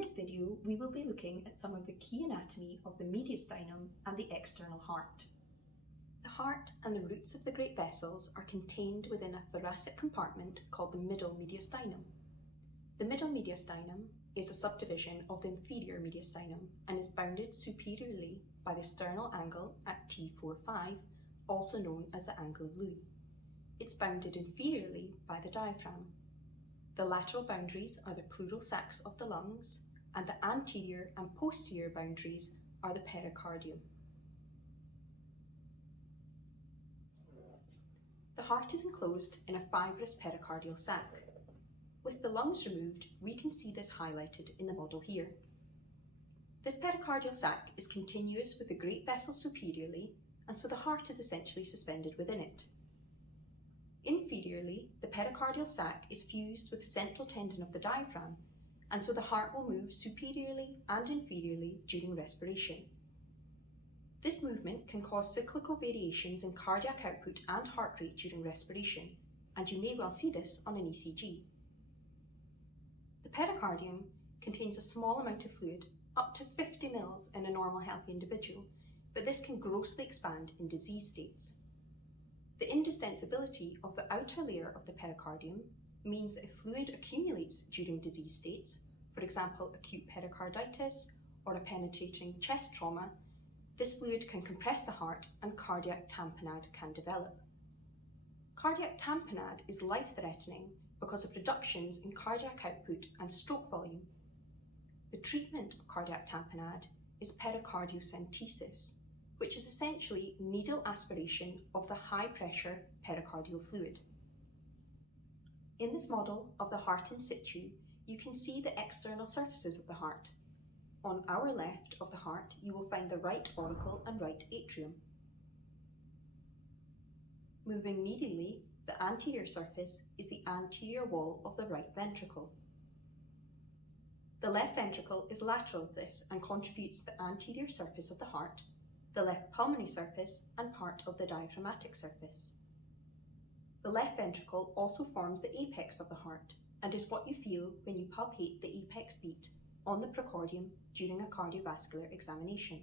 this video, we will be looking at some of the key anatomy of the mediastinum and the external heart. The heart and the roots of the great vessels are contained within a thoracic compartment called the middle mediastinum. The middle mediastinum is a subdivision of the inferior mediastinum and is bounded superiorly by the sternal angle at T4-5, also known as the angle of Louis. It's bounded inferiorly by the diaphragm. The lateral boundaries are the pleural sacs of the lungs, and the anterior and posterior boundaries are the pericardium. The heart is enclosed in a fibrous pericardial sac. With the lungs removed, we can see this highlighted in the model here. This pericardial sac is continuous with the great vessel superiorly, and so the heart is essentially suspended within it. Inferiorly, the pericardial sac is fused with the central tendon of the diaphragm, and so the heart will move superiorly and inferiorly during respiration. This movement can cause cyclical variations in cardiac output and heart rate during respiration, and you may well see this on an ECG. The pericardium contains a small amount of fluid, up to 50 mL in a normal healthy individual, but this can grossly expand in disease states. The indistensibility of the outer layer of the pericardium means that if fluid accumulates during disease states, for example acute pericarditis or a penetrating chest trauma, this fluid can compress the heart and cardiac tamponade can develop. Cardiac tamponade is life-threatening because of reductions in cardiac output and stroke volume. The treatment of cardiac tamponade is pericardiocentesis, which is essentially needle aspiration of the high-pressure pericardial fluid. In this model of the heart in situ, you can see the external surfaces of the heart. On our left of the heart, you will find the right auricle and right atrium. Moving medially, the anterior surface is the anterior wall of the right ventricle. The left ventricle is lateral of this and contributes to the anterior surface of the heart, the left pulmonary surface and part of the diaphragmatic surface. The left ventricle also forms the apex of the heart and is what you feel when you palpate the apex beat on the precordium during a cardiovascular examination.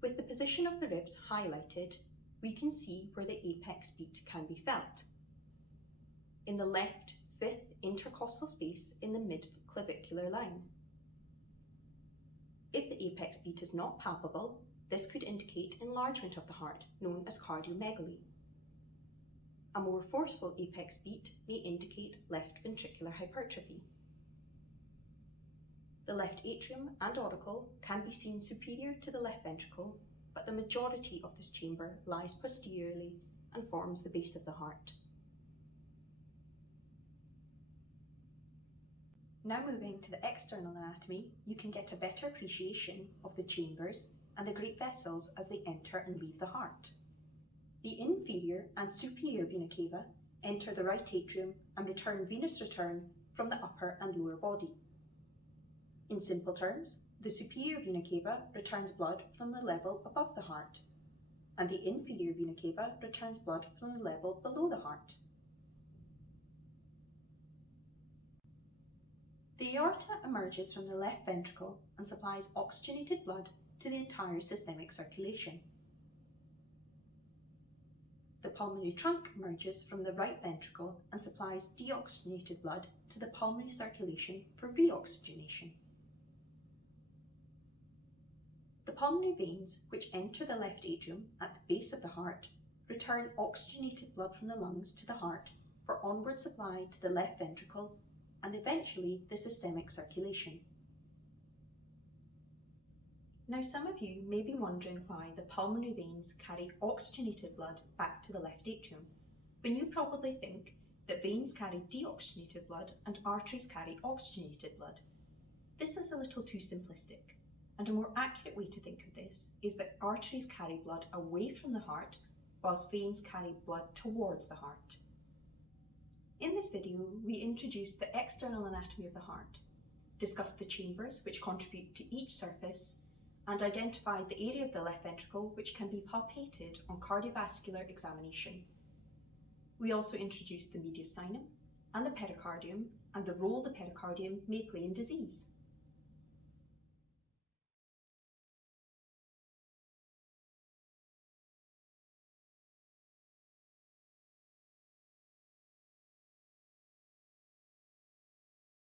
With the position of the ribs highlighted, we can see where the apex beat can be felt. In the left fifth intercostal space in the mid-clavicular line. If the apex beat is not palpable, this could indicate enlargement of the heart, known as cardiomegaly. A more forceful apex beat may indicate left ventricular hypertrophy. The left atrium and auricle can be seen superior to the left ventricle, but the majority of this chamber lies posteriorly and forms the base of the heart. Now moving to the external anatomy, you can get a better appreciation of the chambers and the great vessels as they enter and leave the heart. The inferior and superior vena cava enter the right atrium and return venous return from the upper and lower body. In simple terms, the superior vena cava returns blood from the level above the heart, and the inferior vena cava returns blood from the level below the heart. The aorta emerges from the left ventricle and supplies oxygenated blood to the entire systemic circulation. The pulmonary trunk emerges from the right ventricle and supplies deoxygenated blood to the pulmonary circulation for reoxygenation. The pulmonary veins, which enter the left atrium at the base of the heart, return oxygenated blood from the lungs to the heart for onward supply to the left ventricle and eventually the systemic circulation. Now some of you may be wondering why the pulmonary veins carry oxygenated blood back to the left atrium, when you probably think that veins carry deoxygenated blood and arteries carry oxygenated blood. This is a little too simplistic, and a more accurate way to think of this is that arteries carry blood away from the heart, whilst veins carry blood towards the heart. In this video, we introduced the external anatomy of the heart, discussed the chambers which contribute to each surface, and identified the area of the left ventricle which can be palpated on cardiovascular examination. We also introduced the mediastinum and the pericardium and the role the pericardium may play in disease.